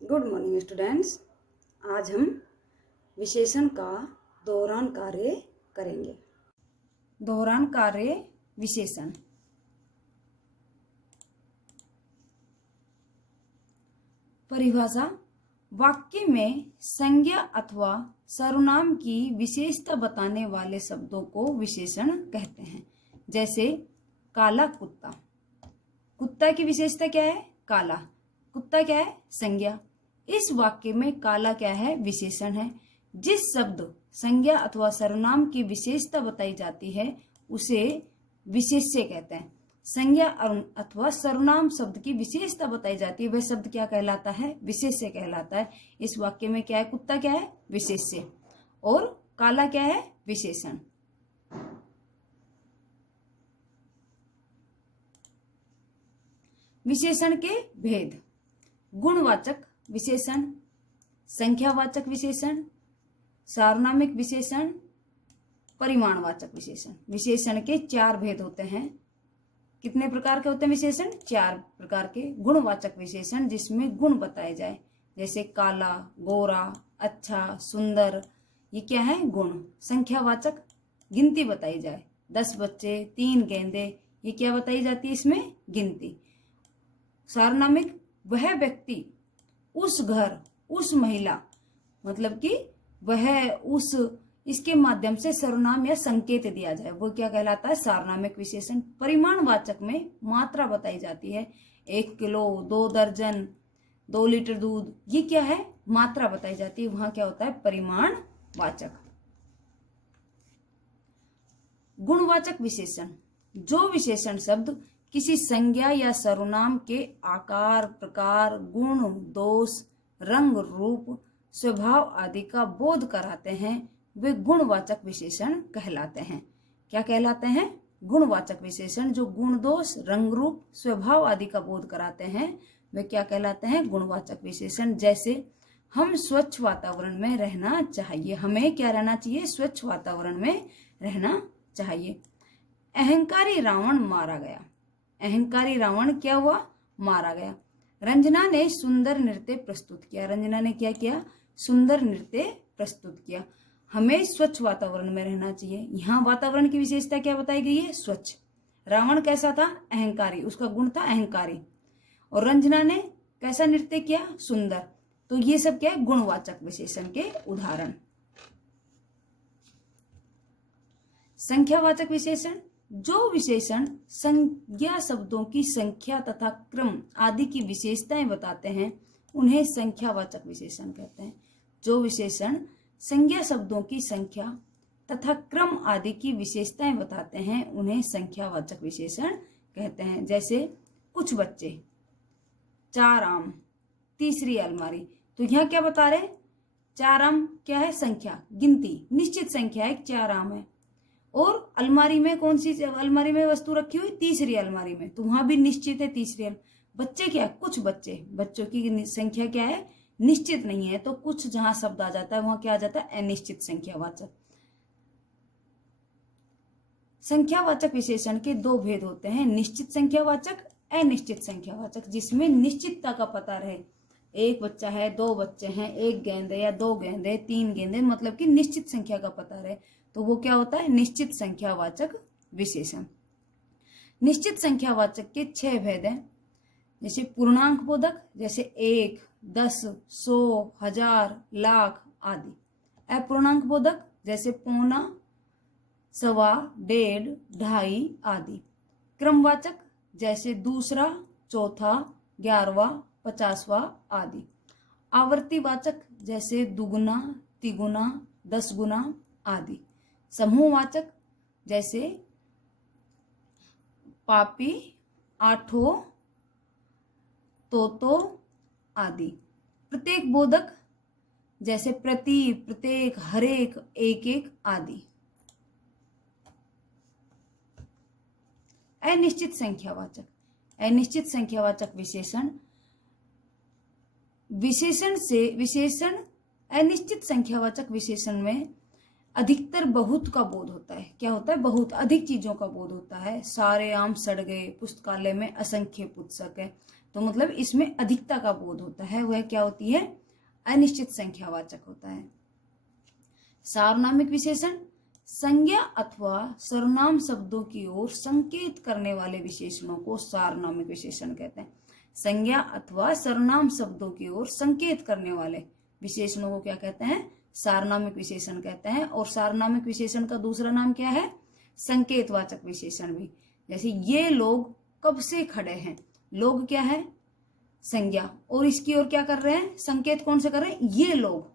Good morning students. आज हम विशेषण का दौरान कार्य करेंगे। दौरान कार्य विशेषण। परिभाषा: वाक्य में संज्ञा अथवा सर्वनाम की विशेषता बताने वाले शब्दों को विशेषण कहते हैं। जैसे काला कुत्ता। कुत्ता की विशेषता क्या है? काला। कुत्ता क्या है? संज्ञा। इस वाक्य में काला क्या है? विशेषण है। जिस शब्द संज्ञा अथवा सर्वनाम की विशेषता बताई जाती है उसे विशेष्य कहते हैं। संज्ञा अथवा सर्वनाम शब्द की विशेषता बताई जाती है, वह शब्द क्या कहलाता है? विशेष्य कहलाता है। इस वाक्य में क्या है? कुत्ता क्या है? विशेष्य। और काला क्या है? विशेषण। विशेषण के भेद: गुणवाचक विशेषण, संख्यावाचक विशेषण, सार्वनामिक विशेषण, परिमाणवाचक विशेषण। विशेषण के 4 भेद होते हैं। कितने प्रकार के होते हैं विशेषण? 4 प्रकार के। गुणवाचक विशेषण, जिसमें गुण बताए जाए, जैसे काला, गोरा, अच्छा, सुंदर, ये क्या है? गुण। संख्यावाचक, गिनती बताई जाए, 10 बच्चे, 3 गेंदे, ये क्या बताई जाती है? इसमें गिनती। सार्वनामिक, वह व्यक्ति, उस घर, उस महिला, मतलब कि वह उस, इसके माध्यम से सर्वनाम या संकेत दिया जाए, वो क्या कहलाता है? सार्वनामिक विशेषण। परिमाणवाचक में मात्रा बताई जाती है, 1 किलो, 2 दर्जन, 2 लीटर दूध, ये क्या है? मात्रा बताई जाती है, वहां क्या होता है? परिमाणवाचक। गुणवाचक विशेषण: जो विशेषण शब्द किसी संज्ञा या सर्वनाम के आकार, प्रकार, गुण, दोष, रंग, रूप, स्वभाव आदि का बोध कराते हैं, वे गुणवाचक विशेषण कहलाते हैं। क्या कहलाते हैं? गुणवाचक विशेषण। जो गुण, दोष, रंग, रूप, स्वभाव आदि का बोध कराते हैं, वे क्या कहलाते हैं? गुणवाचक विशेषण। जैसे हम स्वच्छ वातावरण में रहना चाहिए। हमें क्या रहना चाहिए? स्वच्छ वातावरण में रहना चाहिए। अहंकारी रावण मारा गया। अहंकारी रावण क्या हुआ? मारा गया। रंजना ने सुंदर नृत्य प्रस्तुत किया। रंजना ने क्या किया? सुंदर नृत्य प्रस्तुत किया। हमें स्वच्छ वातावरण में रहना चाहिए। यहाँ वातावरण की विशेषता क्या बताई गई है? स्वच्छ। रावण कैसा था? अहंकारी, उसका गुण था अहंकारी। और रंजना ने कैसा नृत्य किया? सुंदर। तो ये सब क्या है? गुणवाचक विशेषण के उदाहरण। संख्यावाचक विशेषण: जो विशेषण संज्ञा शब्दों की संख्या तथा क्रम आदि की विशेषताएं बताते हैं उन्हें संख्यावाचक विशेषण कहते हैं। जो विशेषण संज्ञा शब्दों की संख्या तथा क्रम आदि की विशेषताएं बताते हैं उन्हें संख्यावाचक विशेषण कहते हैं। जैसे कुछ बच्चे, 4 आम, तीसरी अलमारी। तो यहाँ क्या बता रहे? 4 आम क्या है? संख्या, गिनती, निश्चित संख्या है, 4 आम है। और अलमारी में कौन सी अलमारी में वस्तु रखी हुई? तीसरी अलमारी में, तो वहां भी निश्चित है तीसरी। बच्चे क्या है? कुछ बच्चे। बच्चों की संख्या क्या है? निश्चित नहीं है। तो कुछ जहां शब्द आ जाता है वहां क्या आ जाता है? अनिश्चित संख्यावाचक। संख्यावाचक विशेषण के 2 भेद होते हैं, निश्चित संख्यावाचक, अनिश्चित संख्यावाचक। जिसमें निश्चितता का पता रहे, 1 बच्चा है, 2 बच्चे हैं, 1 गेंद या 2 गेंदे, 3 गेंदे, मतलब कि निश्चित संख्या का पता रहे, तो वो क्या होता है? निश्चित संख्यावाचक विशेषण। निश्चित संख्यावाचक के 6 भेद हैं। जैसे पूर्णांक बोधक, जैसे 1, 10, 100, 1000, लाख आदि। अपूर्णांक बोधक, जैसे पौना, सवा, 1.5, 2.5 आदि। क्रमवाचक, जैसे दूसरा, चौथा, 11वां, 50वां आदि। आवर्तीवाचक, जैसे दुगुना, तिगुना, 10 गुना आदि। समूहवाचक, जैसे पापी, आठों, तोतो आदि। प्रत्येक बोधक, जैसे प्रति, प्रत्येक, हरेक, एक एक आदि। अनिश्चित संख्यावाचक। अनिश्चित संख्यावाचक विशेषण अनिश्चित संख्यावाचक विशेषण में अधिकतर बहुत का बोध होता है। क्या होता है? बहुत, अधिक चीजों का बोध होता है। सारे आम सड़ गए, पुस्तकालय में असंख्य पुस्तक है। तो मतलब इसमें अधिकता का बोध होता है, वह क्या होती है, अनिश्चित संख्यावाचक होता है। सार्वनामिक विशेषण संज्ञा अथवा सर्वनाम शब्दों की ओर संकेत करने वाले विशेषणों को सार्वनामिक विशेषण कहते हैं। संज्ञा अथवा सर्वनाम शब्दों की ओर संकेत करने वाले विशेषणों को क्या कहते हैं, सार्वनामिक विशेषण कहते हैं। और सार्वनामिक विशेषण का दूसरा नाम क्या है, संकेतवाचक विशेषण भी। जैसे ये लोग कब से खड़े हैं, लोग क्या है, संज्ञा, और इसकी ओर क्या कर रहे हैं, संकेत कौन से कर रहे हैं, ये लोग।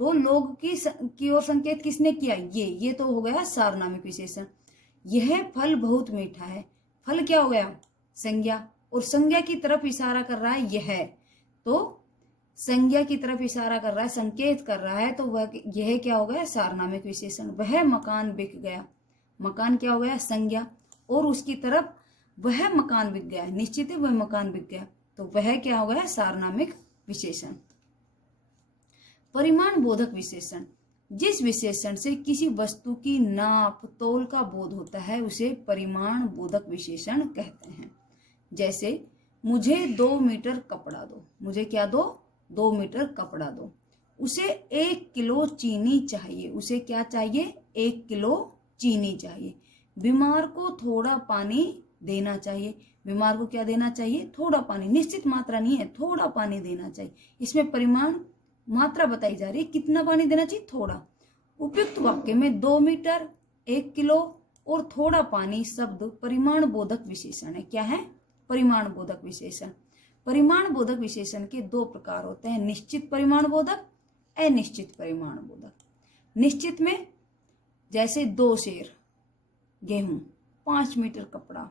तो लोग की ओर संकेत किसने किया, ये तो हो गया सार्वनामिक विशेषण। यह फल बहुत मीठा है, फल क्या हो गया, संज्ञा, और संज्ञा की तरफ इशारा कर रहा है यह, तो संज्ञा की तरफ इशारा कर रहा है, संकेत कर रहा है, तो वह यह क्या हो गया, सार्वनामिक विशेषण। वह मकान बिक गया, मकान क्या हो गया, संज्ञा, और उसकी तरफ वह मकान बिक गया, निश्चित है वह मकान बिक गया, तो वह क्या हो गया, सार्वनामिक विशेषण। परिमाण बोधक विशेषण जिस विशेषण से किसी वस्तु की नाप तोल का बोध होता है उसे परिमाण बोधक विशेषण कहते हैं। जैसे मुझे 2 मीटर कपड़ा दो, मुझे क्या दो, 2 मीटर कपड़ा दो। उसे 1 किलो चीनी चाहिए, उसे क्या चाहिए, 1 किलो चीनी चाहिए। बीमार को थोड़ा पानी देना चाहिए, बीमार को क्या देना चाहिए, थोड़ा पानी, निश्चित मात्रा नहीं है, थोड़ा पानी देना चाहिए। इसमें परिमाण मात्रा बताई जा रही है, कितना पानी देना चाहिए, थोड़ा। उपयुक्त वाक्य में 2 मीटर, 1 किलो और थोड़ा पानी शब्द परिमाण बोधक विशेषण है। क्या है, परिमाण बोधक विशेषण। परिमाण बोधक विशेषण के 2 प्रकार होते हैं, निश्चित परिमाण बोधक, अनिश्चित परिमाण बोधक। निश्चित में जैसे 2 सेर गेहूं, 5 मीटर कपड़ा,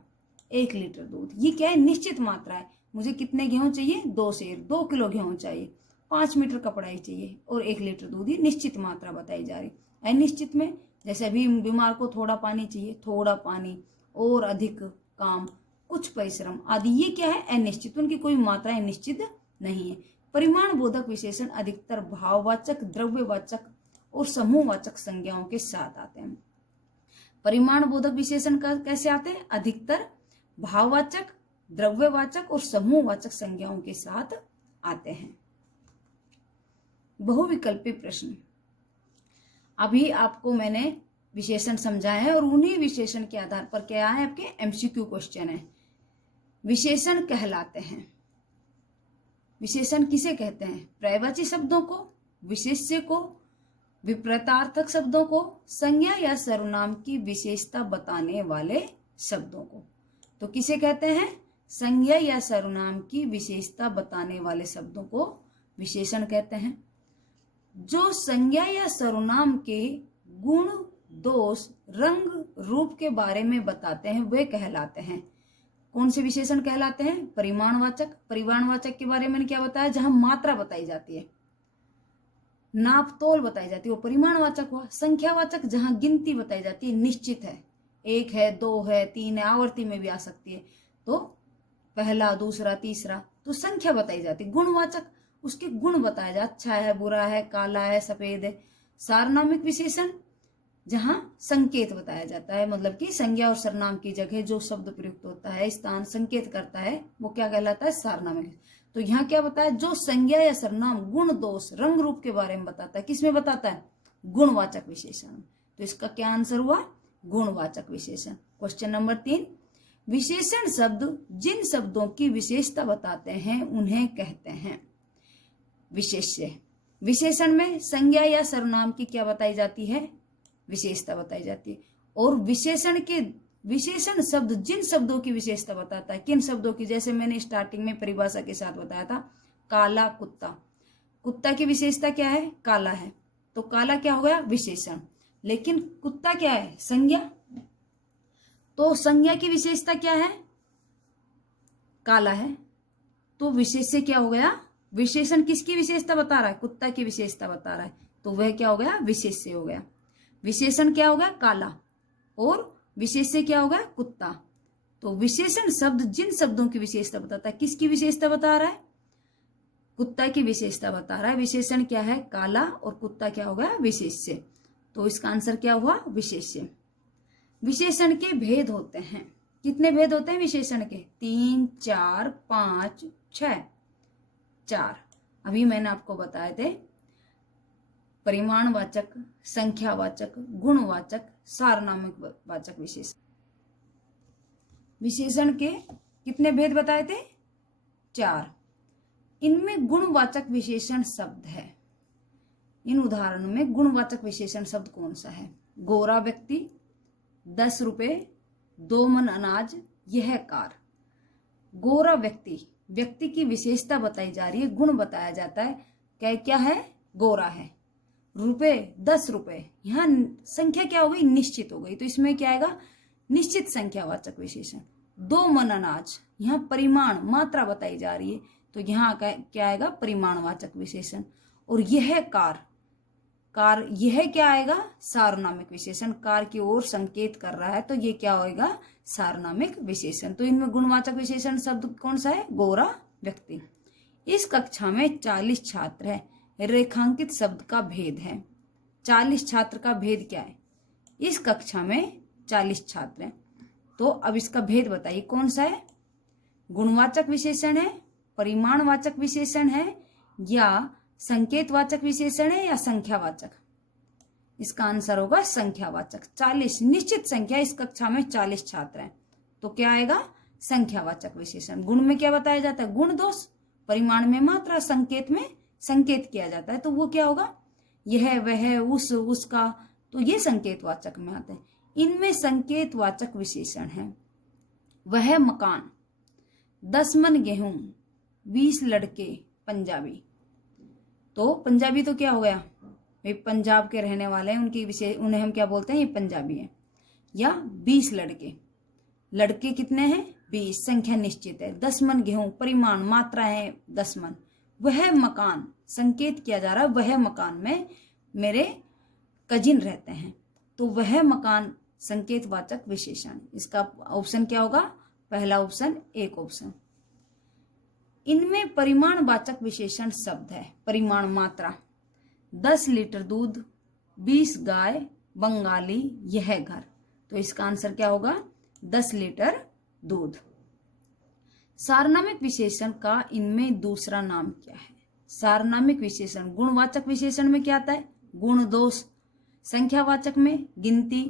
1 लीटर दूध, ये क्या है, निश्चित मात्रा है। मुझे कितने गेहूं चाहिए, 2 सेर, 2 किलो गेहूं चाहिए, 5 मीटर कपड़ा ही चाहिए और 1 लीटर दूध, ये निश्चित मात्रा बताई जा रही। अनिश्चित में जैसे अभी बीमार को थोड़ा पानी चाहिए, थोड़ा पानी और अधिक काम, कुछ परिश्रम आदि, ये क्या है, अनिश्चित, उनकी कोई मात्रा निश्चित नहीं है। परिमाण बोधक विशेषण अधिकतर भाववाचक, द्रव्यवाचक और समूहवाचक संज्ञाओं के साथ आते हैं। परिमाण बोधक विशेषण का कैसे आते हैं, अधिकतर भाववाचक, द्रव्यवाचक और समूहवाचक संज्ञाओं के साथ आते हैं। बहुविकल्पी प्रश्न, अभी आपको मैंने विशेषण समझाए हैं और उन्हीं विशेषण के आधार पर क्या है, आपके एमसीक्यू क्वेश्चन है। विशेषण कहलाते हैं, विशेषण किसे कहते हैं, पर्यायवाची शब्दों को, विशेष्य को, विपरीतार्थक शब्दों को, संज्ञा या सर्वनाम की विशेषता बताने वाले शब्दों को। तो किसे कहते हैं, संज्ञा या सर्वनाम की विशेषता बताने वाले शब्दों को विशेषण कहते हैं। जो संज्ञा या सर्वनाम के गुण, दोष, रंग, रूप के बारे में बताते हैं वे कहलाते हैं। कौन से विशेषण कहलाते हैं, परिमाणवाचक। परिमाणवाचक के बारे में क्या बताया, जहां मात्रा बताई जाती है, नाप तोल बताई जाती है, वो परिमाणवाचक हुआ। संख्यावाचक जहां गिनती बताई जाती है, निश्चित है, 1 है, 2 है, 3 है, आवर्ती में भी आ सकती है, तो पहला, दूसरा, तीसरा, तो संख्या बताई जाती है। गुणवाचक, उसके गुण बताया जाए, अच्छा है, बुरा है, काला है, सफेद है। सार्वनामिक विशेषण जहां संकेत बताया जाता है, मतलब कि संज्ञा और सर्वनाम की जगह जो शब्द प्रयुक्त होता है, स्थान संकेत करता है, वो क्या कहलाता है, सार्वनामिक। तो यहाँ क्या बताया, जो संज्ञा या सर्वनाम गुण, दोष, रंग, रूप के बारे में बताता है, किसमें बताता है, गुणवाचक विशेषण। तो इसका क्या आंसर हुआ, गुणवाचक विशेषण। क्वेश्चन नंबर 3, विशेषण शब्द जिन शब्दों की विशेषता बताते हैं उन्हें कहते हैं विशेष्य। विशेषण में संज्ञा या सर्वनाम की क्या बताई जाती है, विशेषता बताई जाती है। और विशेषण शब्द जिन शब्दों की विशेषता बताता है, किन शब्दों की, जैसे मैंने स्टार्टिंग में परिभाषा के साथ बताया था, काला कुत्ता, कुत्ता की विशेषता क्या है, काला है, तो काला क्या हो गया, विशेषण। लेकिन कुत्ता क्या है, संज्ञा, तो संज्ञा की विशेषता क्या है, काला है, तो विशेष्य क्या हो गया, विशेषण किसकी विशेषता बता रहा है, कुत्ता की विशेषता बता रहा है, तो वह क्या हो गया, विशेष्य हो गया। विशेषण क्या हो गया, काला, और विशेष्य क्या हो गया, कुत्ता। तो विशेषण शब्द जिन शब्दों की विशेषता बताता है, किसकी विशेषता बता रहा है, कुत्ता की विशेषता बता रहा है। विशेषण क्या है, काला, और कुत्ता क्या हो गया, विशेष्य। तो इसका आंसर क्या हुआ, विशेष्य। विशेषण के भेद होते हैं, कितने भेद होते हैं विशेषण के? 3, 4, 5, 6, 4। अभी मैंने आपको बताए थे परिमाणवाचक, संख्यावाचक, गुणवाचक, सारनामिक वाचक विशेषण। विशेषण के कितने भेद बताए थे? 4। इनमें गुणवाचक विशेषण शब्द है। इन उदाहरणों में गुणवाचक विशेषण शब्द कौन सा है? गोरा व्यक्ति, 10 रुपए, 2 मन अनाज, यह कार। गोरा व्यक्ति, व्यक्ति की विशेषता बताई जा रही है, गुण बताया जाता है। क्या है? गोरा है। रुपए, 10 रुपए, यहाँ संख्या क्या हो गई? निश्चित हो गई, तो इसमें क्या आएगा? निश्चित संख्यावाचक विशेषण। 2 मन अनाज, यहाँ परिमाण, मात्रा बताई जा रही है, तो यहाँ क्या आएगा? परिमाणवाचक विशेषण। और यह कार, यह क्या आएगा? सार्वनामिक विशेषण। कार की ओर संकेत कर रहा है, तो ये क्या होगा? सार्वनामिक विशेषण। तो इनमें गुणवाचक विशेषण शब्द कौन सा है? गोरा व्यक्ति। इस कक्षा में 40 छात्र है। रेखांकित शब्द का भेद है। 40 छात्र का भेद क्या है? इस कक्षा में 40 छात्र हैं, तो अब इसका भेद बताइए कौन सा है? गुणवाचक विशेषण है, परिमाणवाचक विशेषण है, या संकेतवाचक विशेषण है, या संख्यावाचक? इसका आंसर होगा संख्यावाचक। 40 निश्चित संख्या, इस कक्षा में 40 छात्र हैं, तो क्या आएगा? संख्यावाचक विशेषण। गुण में क्या बताया जाता है? गुण दोष। परिमाण में मात्रा, संकेत में संकेत किया जाता है, तो वो क्या होगा? यह, वह, उस, उसका, तो ये संकेतवाचक में आते हैं। इनमें संकेतवाचक विशेषण है। वह मकान, 10 मन गेहूं, 20 लड़के, पंजाबी। तो पंजाबी तो क्या हो गया भाई? पंजाब के रहने वाले हैं, उन्हें हम क्या बोलते हैं? ये पंजाबी है। या 20 लड़के, लड़के कितने हैं? 20, संख्या निश्चित है। 10 मन गेहूं, परिमाण, मात्रा है 10 मन। वह मकान, संकेत किया जा रहा है, वह मकान में मेरे कजिन रहते हैं, तो वह मकान संकेतवाचक विशेषण। इसका ऑप्शन क्या होगा? पहला ऑप्शन, एक ऑप्शन। इनमें परिमाणवाचक विशेषण शब्द है। परिमाण, मात्रा, 10 लीटर दूध, 20 गाय, बंगाली, यह घर। तो इसका आंसर क्या होगा? 10 लीटर दूध। सार्वनामिक विशेषण का इनमें दूसरा नाम क्या है? सार्वनामिक विशेषण गुणवाचक विशेषण में क्या आता है? गुण, दोष। संख्यावाचक में गिनती।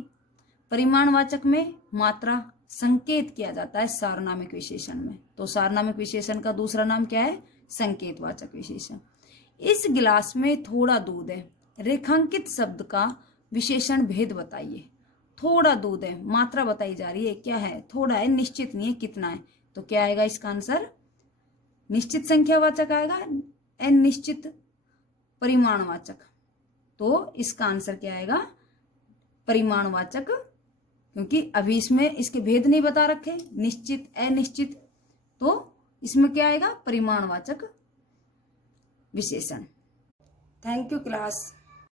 परिमाणवाचक में मात्रा। संकेत किया जाता है सार्वनामिक विशेषण में, तो सार्वनामिक विशेषण का दूसरा नाम क्या है? संकेतवाचक विशेषण। इस गिलास में थोड़ा दूध है। रेखांकित शब्द का विशेषण भेद बताइए। थोड़ा दूध है, मात्रा बताई जा रही है, क्या है? थोड़ा है, निश्चित नहीं है कितना है, तो क्या आएगा इसका आंसर? निश्चित संख्यावाचक आएगा, अनिश्चित परिमाणवाचक। तो इसका आंसर क्या आएगा? परिमाणवाचक, क्योंकि अभी इसमें इसके भेद नहीं बता रखे, निश्चित, अनिश्चित, तो इसमें क्या आएगा? परिमाणवाचक विशेषण। Thank you class.